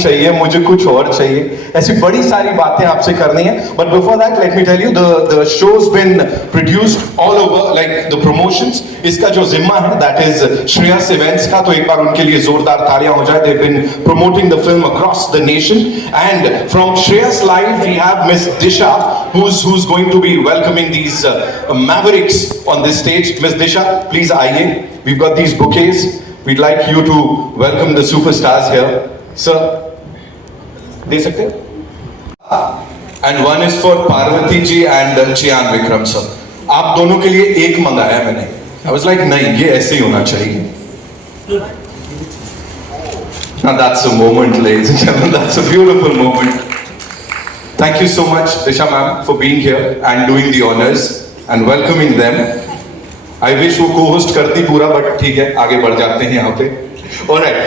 चाहिए, मुझे कुछ और चाहिए, ऐसी बड़ी सारी बातें आपसे करनी है. But before that let me tell you the shows been produced all over, like the promotions. इसका जो जिम्मा है दैट इज श्रेयस इवेंट्स का, तो एक बार उनके लिए जोरदार तालियां हो जाए. They have been promoting the film across the nation. And from Shreyas live we have miss Disha who's going to be welcoming these mavericks on this stage. Miss Disha, please आइए. We've got these bouquets. We'd like you to welcome the superstars here. Sir, दे सकते हैं? And one is for Parvati ji and Chiyaan Vikram sir. आप दोनों के लिए एक मंगाया मैंने. I was like नहीं, ये ऐसे ही होना चाहिए. Now that's a moment, ladies and gentlemen. That's a beautiful moment. Thank you so much, Disha ma'am, for being here and doing the honors and welcoming them. I wish वो co-host करती पूरा, but ठीक है, आगे बढ़ जाते हैं यहाँ पे. All right,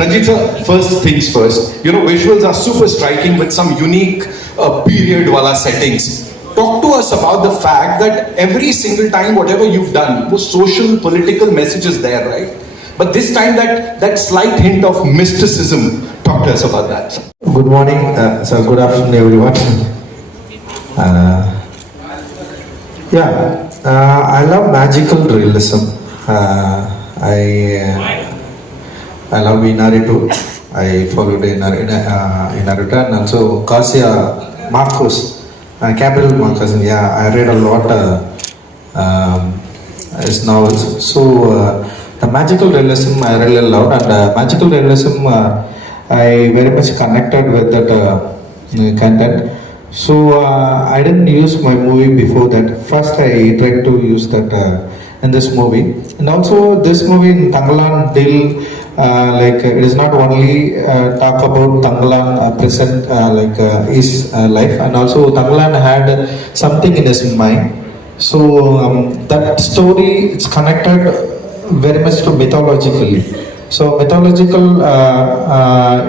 Ranjith sir, first things first. You know, visuals are super striking with some unique period wala settings. Talk to us about the fact that every single time, whatever you've done, was social, political messages there, right? But this time, that slight hint of mysticism. Talk to us about that. Good morning, sir. Good afternoon, everyone. I love magical realism. I love Naruto. I followed Naruto and also Garcia Marcos, Gabriel Marcos. Yeah, I read a lot his novels. So the magical realism I really loved, and magical realism I very much connected with that content. So I didn't use my movie before that. First I tried to use that in this movie, and also this movie in Thangalaan deal like it is not only talk about Thangalaan present his life, and also Thangalaan had something in his mind. So that story it's connected very much to mythologically. So mythological,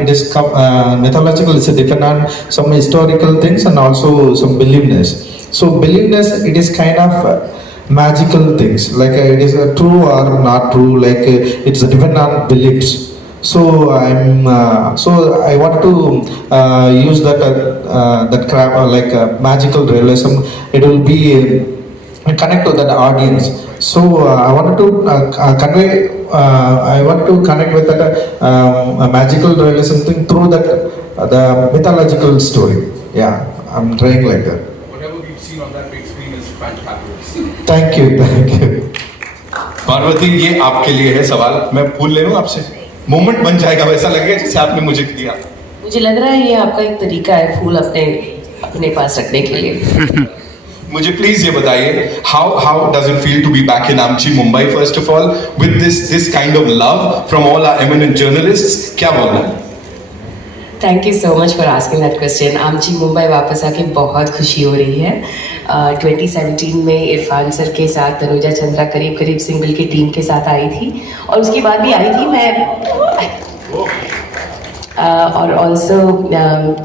it is mythological is depend on some historical things and also some beliefness. So beliefness, it is kind of magical things, like it is true or not true, like it's depend on beliefs. So I want to use that crap like magical realism. It will be connect to that audience. So I wanted to convey. I want to connect with that magical realism thing through that the mythological story. Yeah, I'm trying like that. Whatever we've seen on that big screen is fantabulous. Thank you. Parvati, ये आपके लिए है सवाल. मैं फूल ले लूं आपसे? Moment बन जाएगा वैसा लगेगा जैसे आपने मुझे दिया. मुझे लग रहा है ये आपका एक तरीका है फूल अपने पास रखने के लिए. मुझे प्लीज ये बताइए, how does it feel to be back in Amchi, Mumbai, first of all, with this kind of love from all our eminent journalists? क्या बोलना है? Thank you so much for asking that question. आमची मुंबई वापस आके बहुत खुशी हो रही है. 2017 में इरफान सर के साथ तनुजा चंद्रा करीब सिंगल की टीम के साथ आई थी, और उसके बाद भी आई थी मैं. और ऑल्सो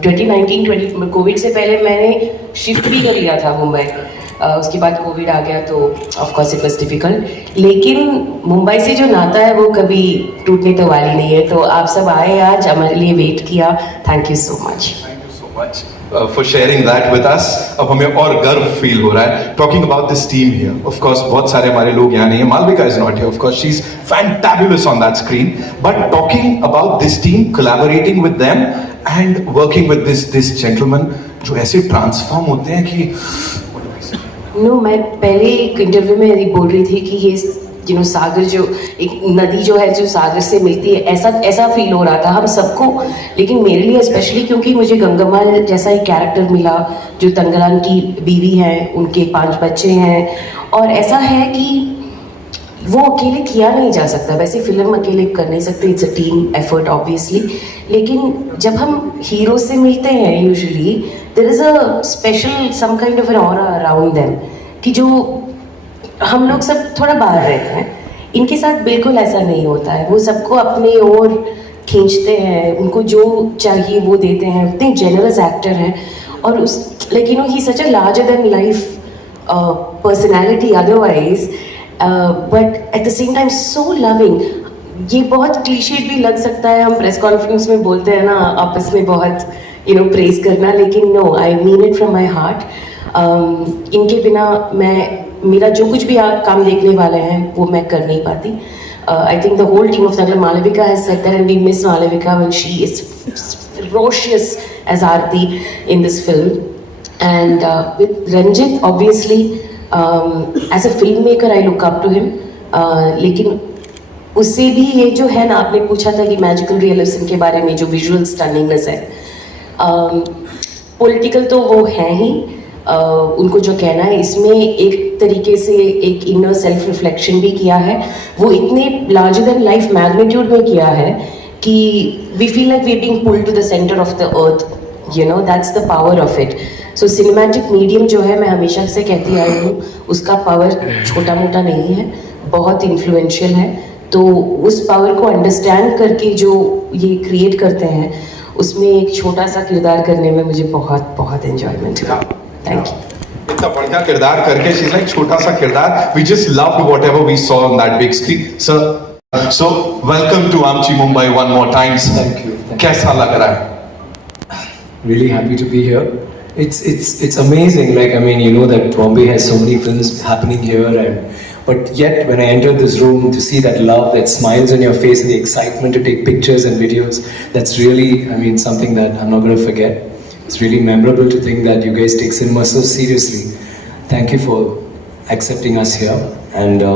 2019 कोविड से पहले मैंने शिफ्ट भी कर लिया था मुंबई. उसके बाद कोविड आ गया तो of course it was difficult, लेकिन मुंबई से जो नाता है वो कभी टूटने तो वाली नहीं है. तो आप सब आए आज, हमारे लिए वेट किया. Thank you so much. Thank you so much for sharing that with us. अब हमें और गर्व फील हो रहा है. Talking about this team here, of course बहुत सारे हमारे लोग यहाँ नहीं है. Malvika is not here, of course she's fantabulous on that screen. But talking about this team, collaborating with them and working with this gentleman जो ऐसे transform होते हैं कि मैं पहले एक इंटरव्यू में बोल रही थी कि ये सागर जो एक नदी जो है जो सागर से मिलती है, ऐसा फील हो रहा था हम सबको. लेकिन मेरे लिए स्पेशली क्योंकि मुझे गंगम्मा जैसा एक कैरेक्टर मिला जो तंगलान की बीवी है, उनके 5 बच्चे हैं, और ऐसा है कि वो अकेले किया नहीं जा सकता. वैसे फिल्म अकेले कर नहीं सकते, it's a team effort obviously. लेकिन जब हम हीरो से मिलते हैं usually there is a special some kind of an aura around them कि जो हम लोग सब थोड़ा बाहर रहते हैं. इनके साथ बिल्कुल ऐसा नहीं होता है. वो सबको अपनी ओर खींचते हैं, उनको जो चाहिए वो देते हैं. इतने जेनरस एक्टर हैं, और उस like you know he such a larger than life personality otherwise, but at the same time so loving. ये बहुत क्लीशेड भी लग सकता है, हम प्रेस कॉन्फ्रेंस में बोलते हैं ना आपस में बहुत प्रेज करना, लेकिन no, I mean it from my heart. इनके बिना मेरा जो कुछ भी आप काम देखने वाले हैं वो मैं कर नहीं पाती। I think the whole team of Thangalaan, Malavika has said that, and we miss Malavika when she is ferocious as Aarti in this film. And with Ranjith, obviously, as a filmmaker, I look up to him. लेकिन उससे भी ये जो है ना, आपने पूछा था कि मैजिकल रियलिज्म के बारे में, जो विजुअल स्टनिंगनेस है, पॉलिटिकल तो वो है ही, उनको जो कहना है, इसमें एक तरीके से एक इनर सेल्फ रिफ्लेक्शन भी किया है। वो इतने लार्जर देन लाइफ मैग्नीट्यूड में किया है कि we feel like we are being pulled to the centre of the earth, that's the power of it. So cinematic medium जो है, मैं हमेशा से कहती आई हूँ, उसका पावर छोटा मोटा नहीं है, बहुत इन्फ्लुएंशियल है। तो उस पावर को अंडरस्टैंड करके जो ये क्रिएट करते हैं, उसमें एक छोटा सा किरदार करने में मुझे बहुत बहुत एंजॉयमेंट हुआ। Thank you. इतना बढ़िया किरदार करके, शी इज लाइक छोटा सा किरदार, we just loved whatever we saw on that big screen. So welcome to आमची Mumbai one more times. Thank you. कैसा लग रहा है? Really happy to be here. It's amazing. Like, I mean, you know that Bombay has so many films happening here, but yet when I entered this room to see that love, that smiles on your face, and the excitement to take pictures and videos, that's really, I mean, something that I'm not going to forget. It's really memorable to think that you guys take cinema so seriously. Thank you for accepting us here, and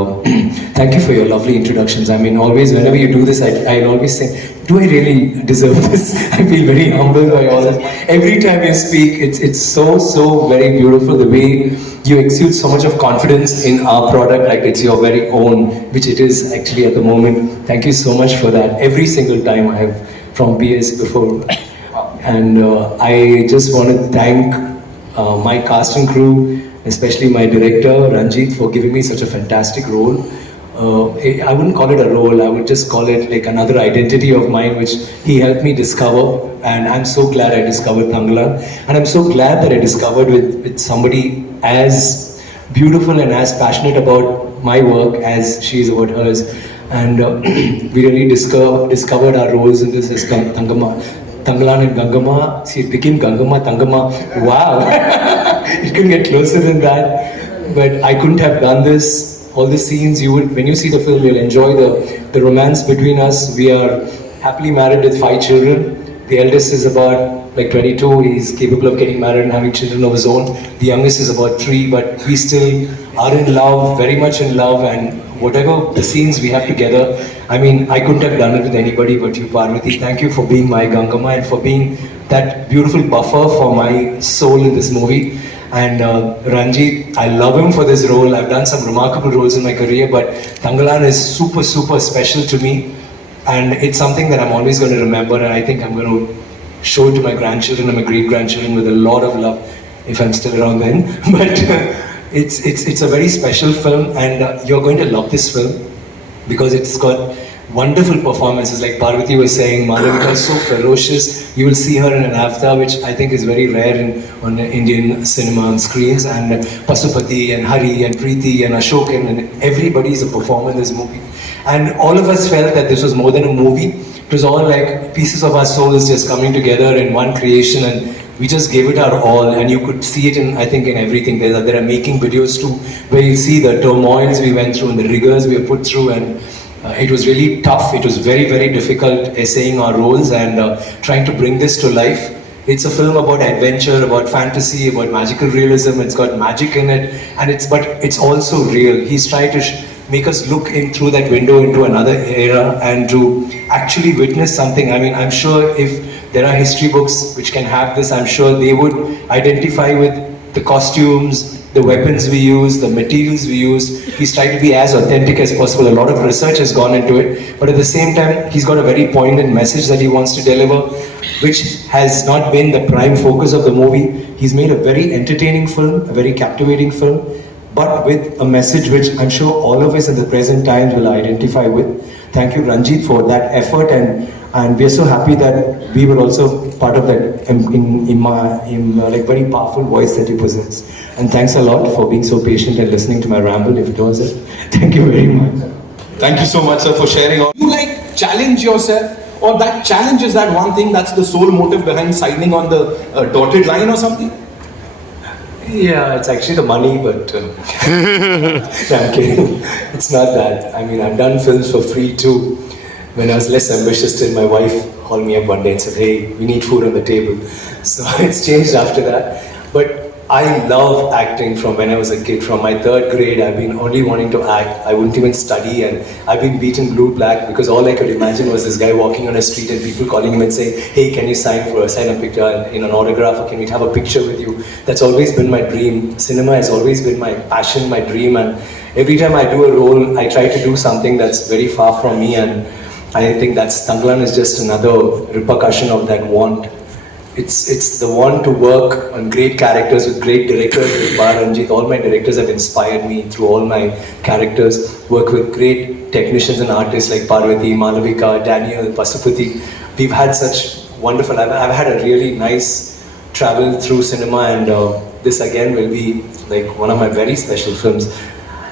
thank you for your lovely introductions. I mean, always whenever you do this, I'll always say, do I really deserve this? I feel very humbled by all this. Every time you speak, it's so very beautiful, the way you exude so much of confidence in our product, like it's your very own, which it is actually at the moment. Thank you so much for that. Every single time I have from PS before. And I just want to thank my cast and crew, especially my director Ranjith, for giving me such a fantastic role. I wouldn't call it a role, I would just call it like another identity of mine, which he helped me discover, and I'm so glad I discovered Thangalaan, and I'm so glad that I discovered with somebody as beautiful and as passionate about my work as she is about hers. And we really discovered our roles in this as Thangalaan and Gangama. See, it became Gangama, Thangama. Wow! It couldn't get closer than that. But I couldn't have done this. All the scenes, when you see the film, you'll enjoy the romance between us. We are happily married with 5 children. The eldest is about like 22. He's capable of getting married and having children of his own. The youngest is about 3, but we still are in love, very much in love, and whatever the scenes we have together, I mean, I couldn't have done it with anybody but you, Parvati. Thank you for being my Gangama and for being that beautiful buffer for my soul in this movie. And Ranjith, I love him for this role. I've done some remarkable roles in my career, but Thangalaan is super special to me, and it's something that I'm always going to remember, and I think I'm going to show it to my grandchildren and my great-grandchildren with a lot of love, if I'm still around then. But it's a very special film, and you're going to love this film because it's got wonderful performances. Like Parvati was saying, Malavika is so ferocious. You will see her in an avatar, which I think is very rare on Indian cinema on screens. And Pasupati and Hari and Preeti and Ashok, and everybody is a performer in this movie. And all of us felt that this was more than a movie. It was all like pieces of our souls just coming together in one creation, and we just gave it our all. And you could see it I think in everything. There are making videos too, where you see the turmoils we went through and the rigors we were put through, and it was really tough. It was very difficult essaying our roles and trying to bring this to life. It's a film about adventure, about fantasy, about magical realism. It's got magic in it, but it's also real. He's tried to make us look in through that window into another era and to actually witness something. I mean, I'm sure if there are history books which can have this, I'm sure they would identify with the costumes, the weapons we use, the materials we use. He's tried to be as authentic as possible. A lot of research has gone into it, but at the same time, he's got a very poignant message that he wants to deliver, which has not been the prime focus of the movie. He's made a very entertaining film, a very captivating film, but with a message which I'm sure all of us in the present times will identify with. Thank you, Ranjith, for that effort, and we are so happy that we were also part of that like very powerful voice that you possess. And thanks a lot for being so patient and listening to my ramble, if it was it. Thank you very much. Thank you so much, sir, for sharing all. You like challenge yourself? Or that challenge is that one thing that's the sole motive behind signing on the dotted line or something? Yeah, it's actually the money, but no, I'm kidding. It's not that. I mean, I've done films for free too. When I was less ambitious, still my wife called me up one day and said, "Hey, we need food on the table." So it's changed after that. But I love acting from when I was a kid. From my 3rd grade, I've been only wanting to act. I wouldn't even study, and I've been beaten blue black because all I could imagine was this guy walking on a street and people calling him and saying, "Hey, can you sign a picture in an autograph, or can we have a picture with you?" That's always been my dream. Cinema has always been my passion, my dream, and every time I do a role, I try to do something that's very far from me, and I think that's Thangalaan is just another repercussion of that want. It's the want to work on great characters with great directors. With Ranjith, all my directors have inspired me through all my characters. Work with great technicians and artists like Parvati, Malavika, Daniel, Pasupati. We've had such wonderful. I've had a really nice travel through cinema, and this again will be like one of my very special films.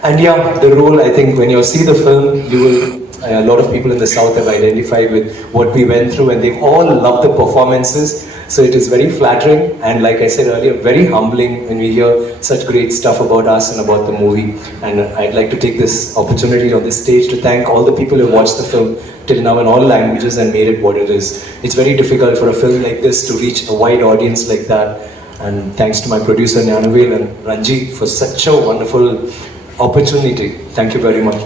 And yeah, the role, I think when you see the film, you will. A lot of people in the South have identified with what we went through, and they've all loved the performances. So it is very flattering, and like I said earlier, very humbling when we hear such great stuff about us and about the movie. And I'd like to take this opportunity on this stage to thank all the people who watched the film till now in all languages and made it what it is. It's very difficult for a film like this to reach a wide audience like that. And thanks to my producer Nyanavel and Ranjith for such a wonderful opportunity. Thank you very much.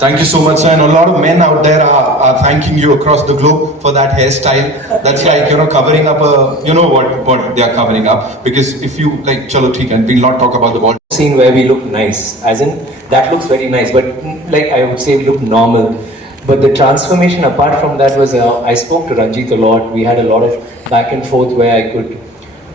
Thank you so much, sir. And a lot of men out there are thanking you across the globe for that hairstyle. That's like, covering up what they are covering up. Because if you, like, chalo theek hai, we'll not talk about the body. Scene where we look nice, as in, that looks very nice, but like I would say we look normal. But the transformation apart from that was, I spoke to Ranjith a lot. We had a lot of back and forth where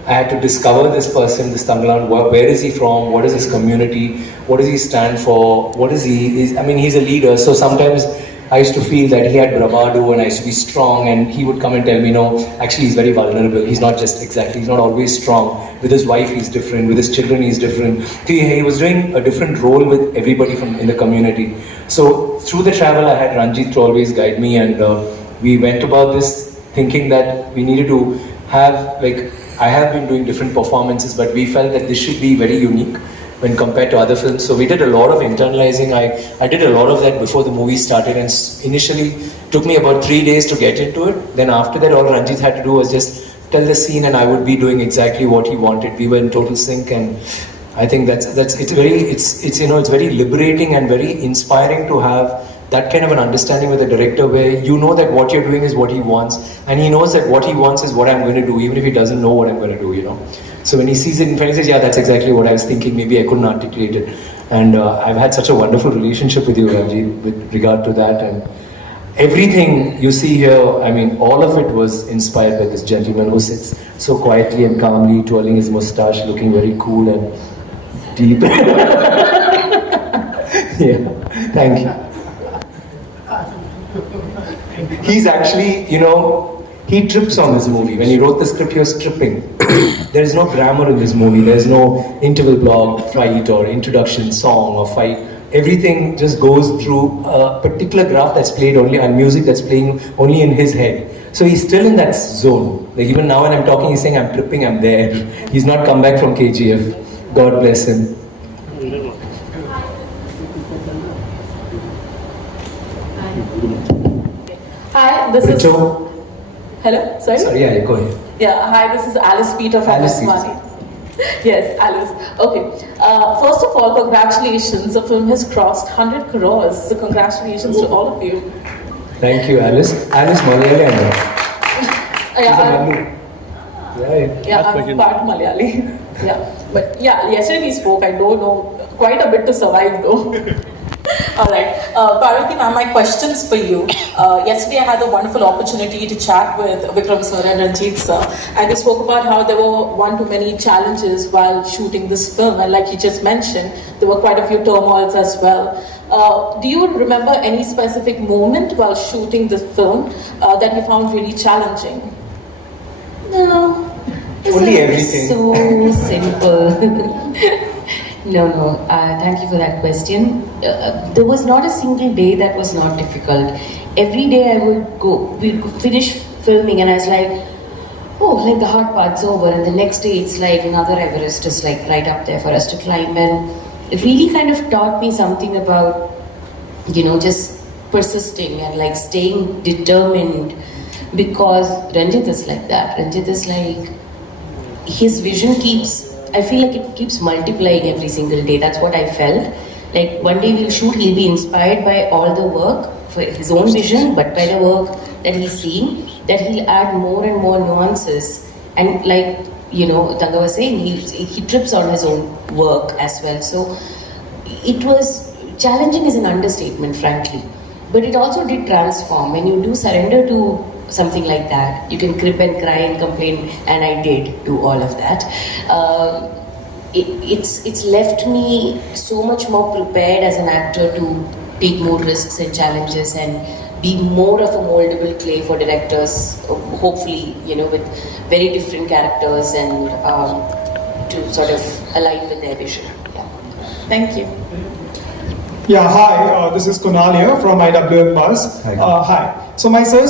I had to discover this person, this Thangalaan, where is he from, what is his community, what does he stand for, what is he, he's a leader, so sometimes I used to feel that he had bravado and I used to be strong, and he would come and tell me, no, actually he's very vulnerable, he's not always strong, with his wife he's different, with his children he's different, he was doing a different role with everybody in the community. So through the travel I had Ranjith to always guide me, and we went about this thinking that we needed to have, like, I have been doing different performances, but we felt that this should be very unique when compared to other films. So we did a lot of internalizing. I did a lot of that before the movie started, and initially took me about 3 days to get into it. Then after that, all Ranjith had to do was just tell the scene, and I would be doing exactly what he wanted. We were in total sync, and I think it's very liberating and very inspiring to have that kind of an understanding with the director, where you know that what you're doing is what he wants, and he knows that what he wants is what I'm going to do, even if he doesn't know what I'm going to do, So when he sees it in front, he says, yeah, that's exactly what I was thinking, maybe I couldn't articulate it. And I've had such a wonderful relationship with you, Ranjith, with regard to that. And everything you see here, I mean, all of it was inspired by this gentleman who sits so quietly and calmly, twirling his moustache, looking very cool and deep. Yeah, thank you. He's actually, he trips on this movie. When he wrote the script, he was tripping. There is no grammar in this movie. There is no interval block, fight, or introduction, song, or fight. Everything just goes through a particular graph that's played only, and music that's playing only in his head. So he's still in that zone. Like even now when I'm talking, he's saying, I'm tripping, I'm there. He's not come back from KGF. God bless him. Hi, this is... Hello, sorry? Sorry, yeah, go ahead. Yeah, hi, this is Alice Peter from Alice Money. Yes, Alice. Okay. First of all, congratulations. The film has crossed 100 crores. So congratulations to all of you. Thank you, Alice. Alice Malayali, I know. Yeah, I'm part Malayali. Yeah, but yeah, yesterday we spoke. I don't know quite a bit to survive though. Alright, Parvati ma'am, my questions for you. Yesterday I had the wonderful opportunity to chat with Vikram sir and Ranjith sir, and they spoke about how there were one too many challenges while shooting this film, and like you just mentioned, there were quite a few turmoils as well. Do you remember any specific moment while shooting this film that you found really challenging? No. Only everything. So simple. No. Thank you for that question. There was not a single day that was not difficult. every day I would go, we would finish filming and I was like, oh, like the hard part's over, and the next day it's like another Everest is like right up there for us to climb. And it really kind of taught me something about, you know, just persisting and like staying determined, because Ranjith is like that. Ranjith is like, his vision keeps, I feel like it keeps multiplying every single day. That's what I felt. Like one day we'll shoot, he'll be inspired by all the work for his own vision, but by the work that he's seeing, that he'll add more and more nuances. And like, you know, Tanga was saying, he trips on his own work as well. So it was challenging is an understatement, frankly. But it also did transform. When you do surrender to something like that, you can crib and cry and complain, and I did do all of that. It's left me so much more prepared as an actor to take more risks and challenges and be more of a moldable clay for directors, hopefully, you know, with very different characters and to sort of align with their vision. Yeah. Thank you. Yeah, hi, this is Kunal here from IWM Buzz. Hi. Hi. So my question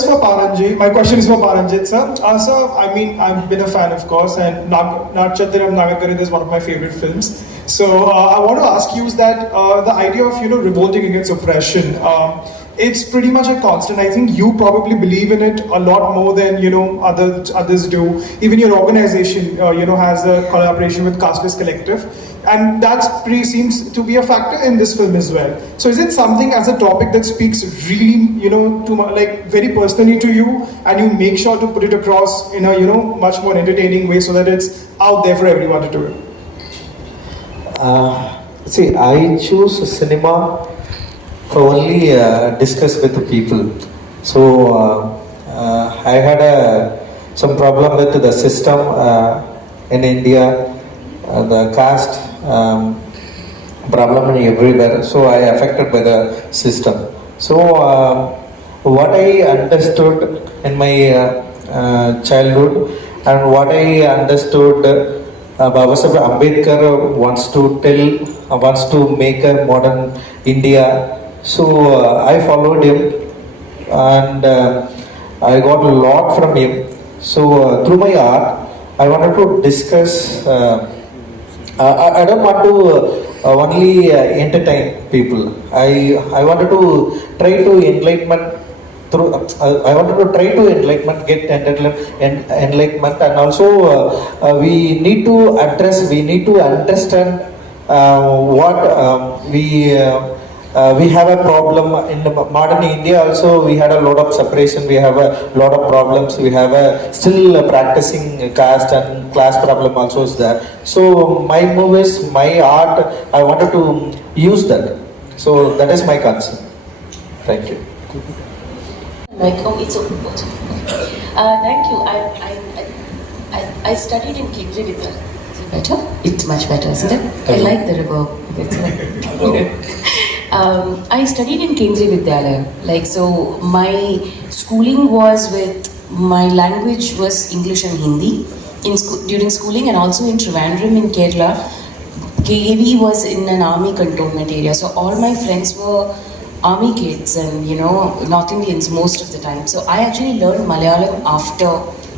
is for Paranjit sir. Sir, I mean, I've been a fan, of course, and Natchathiram Nagakarith is one of my favorite films. So I want to ask you is that the idea of, you know, revolting against oppression, it's pretty much a constant. I think you probably believe in it a lot more than, you know, others do. Even your organization, you know, has a collaboration with Casteless Collective. And that seems to be a factor in this film as well. So is it something as a topic that speaks really, you know, to like very personally to you, and you make sure to put it across in a, you know, much more entertaining way so that it's out there for everyone to do it? See, I choose cinema for only discuss with the people. So I had some problem with the system in India, the caste problem everywhere. So I affected by the system. So what I understood in my childhood and what I understood. Baba Saheb Ambedkar wants to make a modern India. So I followed him, and I got a lot from him. So through my art, I wanted to discuss. I don't want to only entertain people. I wanted to try to enlightenment. I wanted to try to enlightenment, get enlightenment, and also we need to address, we need to understand what we have a problem in the modern India. Also, we had a lot of separation, we have a lot of problems, we have still practicing caste and class problem also is there. So my movies, my art, I wanted to use that. So that is my concern. Thank you. Like, oh, it's okay. Thank you. I studied in Kendriya Vidyalaya. Is it better? It's much better, isn't it? I like the reverb. I studied in Kendriya Vidyalaya. Like, so my schooling was with, my language was English and Hindi during schooling, and also in Trivandrum in Kerala. KAV was in an army cantonment area. So all my friends were army kids and, you know, North Indians most of the time. So I actually learned Malayalam after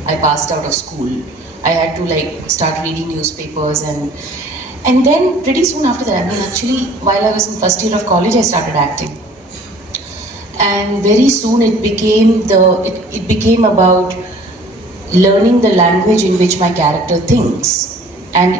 I passed out of school. I had to like start reading newspapers and then pretty soon after that, I mean actually while I was in first year of college, I started acting. And very soon it became about learning the language in which my character thinks. And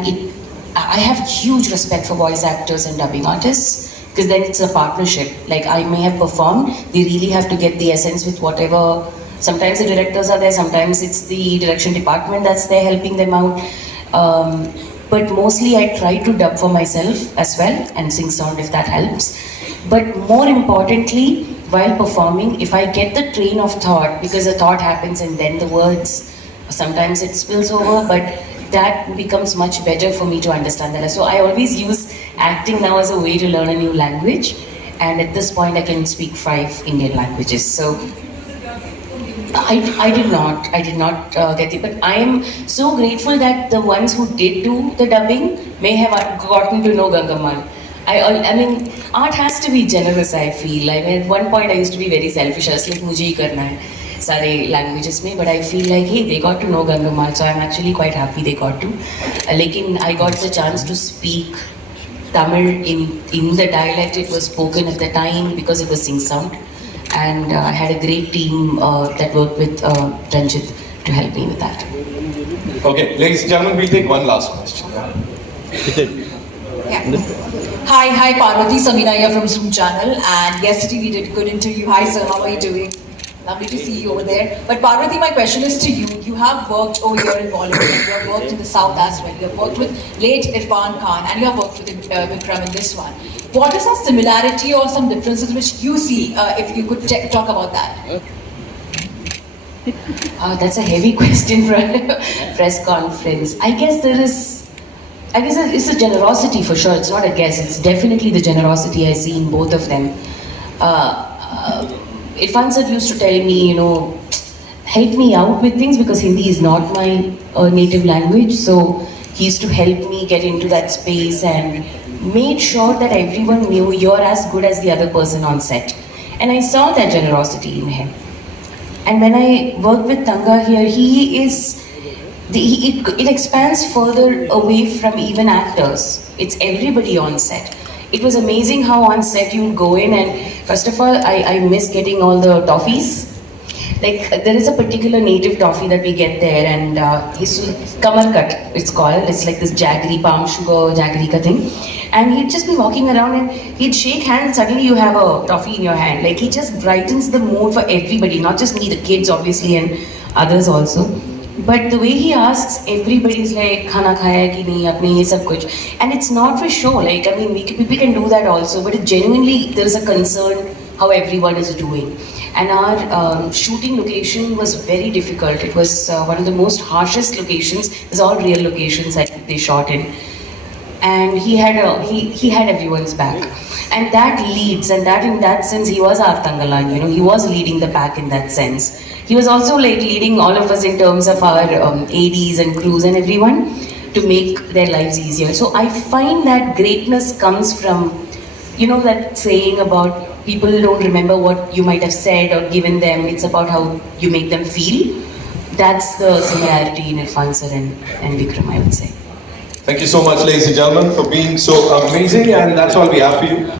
I have huge respect for voice actors and dubbing artists, because then it's a partnership. Like I may have performed, they really have to get the essence with whatever. Sometimes the directors are there, sometimes it's the direction department that's there helping them out. But mostly I try to dub for myself as well and sing sound if that helps. But more importantly, while performing, if I get the train of thought, because a thought happens and then the words, sometimes it spills over, but that becomes much better for me to understand that. So I always use acting now as a way to learn a new language, and at this point I can speak 5 Indian languages. So I did not get it, but I am so grateful that the ones who did do the dubbing may have gotten to know Gangammal. I mean, art has to be generous. I feel. I mean, at one point I used to be very selfish. I was like, मुझे ही करना है सारे languages में. But I feel like, hey, they got to know Gangamal, so I'm actually quite happy they got to. लेकिन I got the chance to speak Tamil in the dialect it was spoken at the time because it was Sing Sound, and I had a great team that worked with Ranjith to help me with that. Okay, ladies and gentlemen, we'll take one last question. Hi, Parvati, Samina here from Zoom channel, and yesterday we did a good interview. Hi sir, how are you doing? Lovely to see you over there. But Parvati, my question is to you. You have worked over here in Bollywood, and you have worked in the South as well. You have worked with late Irfan Khan, and you have worked with Vikram in this one. What is a similarity or some differences which you see, if you could talk about that? That's a heavy question for a press conference. I guess it's a generosity for sure. It's not a guess. It's definitely the generosity I see in both of them. Irfan sir used to tell me, help me out with things because Hindi is not my native language. So he used to help me get into that space and made sure that everyone knew you're as good as the other person on set. And I saw that generosity in him. And when I worked with Tanga here, it expands further away from even actors. It's everybody on set. It was amazing how on set you would go in and first of all, I miss getting all the toffees. Like there is a particular native toffee that we get there, and it's kamarkat, it's called. It's like this jaggery, palm sugar jaggery ka thing. And he'd just be walking around and he'd shake hands and suddenly you have a toffee in your hand. Like he just brightens the mood for everybody, not just me, the kids obviously and others also. But the way he asks, everybody's like, khana khaya ki nahi, apne ye sab kuch. And it's not for show, like, I mean, we can do that also, but it genuinely, there's a concern how everyone is doing. And our shooting location was very difficult. It was one of the most harshest locations. It's all real locations that they shot in. And he had everyone's back. And that leads, and that in that sense, he was our THANGALAAN, he was leading the pack in that sense. He was also like leading all of us in terms of our ADs and crews and everyone to make their lives easier. So I find that greatness comes from, that saying about people don't remember what you might have said or given them, it's about how you make them feel. That's the similarity in Irfan sir and Vikram, I would say. Thank you so much, ladies and gentlemen, for being so amazing, and that's all we have for you.